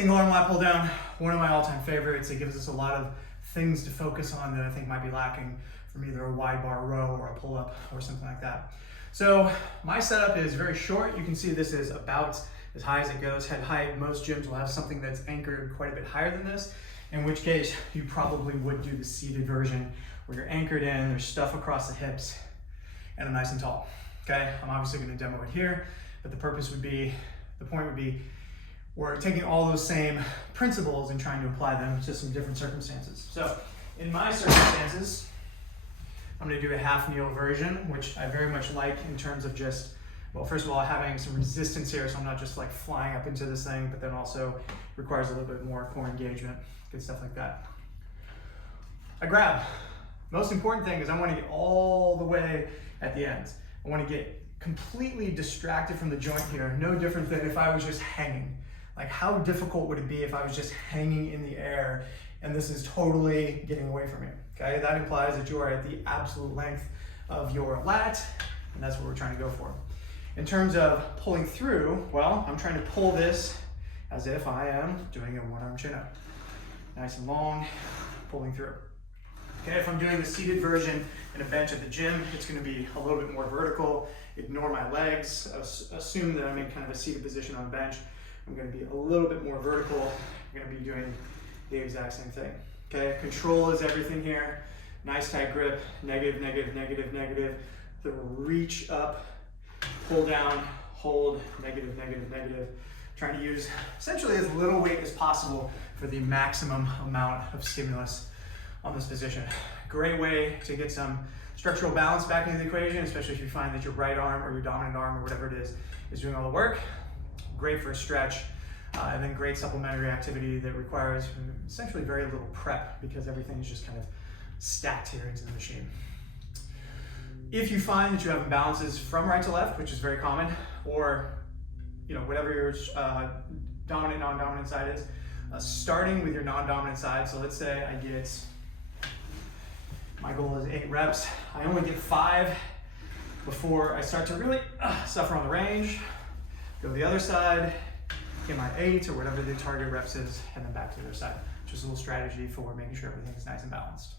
Single arm lat pull down, one of my all-time favorites. It gives us a lot of things to focus on that I think might be lacking from either a wide bar row or a pull-up or something like that. So my setup is very short. You can see this is about as high as it goes, head height. Most gyms will have something that's anchored quite a bit higher than this, in which case you probably would do the seated version where you're anchored in, there's stuff across the hips, and I'm nice and tall. Okay, I'm obviously going to demo it here, but the point would be, we're taking all those same principles and trying to apply them to some different circumstances. So in my circumstances, I'm going to do a half kneel version, which I very much like in terms of just, well, first of all, having some resistance here, so I'm not just like flying up into this thing, but then also requires a little bit more core engagement, good stuff like that. I grab. Most important thing is I want to get all the way at the end. I want to get completely distracted from the joint here, no different than if I was just hanging. Like, how difficult would it be if I was just hanging in the air and this is totally getting away from you? Okay, that implies that you are at the absolute length of your lat, and that's what we're trying to go for. In terms of pulling through, well, I'm trying to pull this as if I am doing a one-arm chin-up. Nice and long, pulling through. Okay, if I'm doing the seated version in a bench at the gym, it's going to be a little bit more vertical. Ignore my legs. Assume that I'm in kind of a seated position on a bench. I'm going to be a little bit more vertical. I'm going to be doing the exact same thing. Okay, control is everything here. Nice tight grip, negative, negative, negative, negative. The reach up, pull down, hold, negative, negative, negative. Trying to use essentially as little weight as possible for the maximum amount of stimulus on this position. Great way to get some structural balance back into the equation, especially if you find that your right arm or your dominant arm or whatever it is doing all the work. Great for a stretch, and then great supplementary activity that requires essentially very little prep because everything is just kind of stacked here into the machine. If you find that you have imbalances from right to left, which is very common, or whatever your dominant, non-dominant side is, starting with your non-dominant side. So let's say my goal is 8 reps. I only get 5 before I start to really suffer on the range. Go to the other side, get my 8 or whatever the target reps is, and then back to the other side. Just a little strategy for making sure everything is nice and balanced.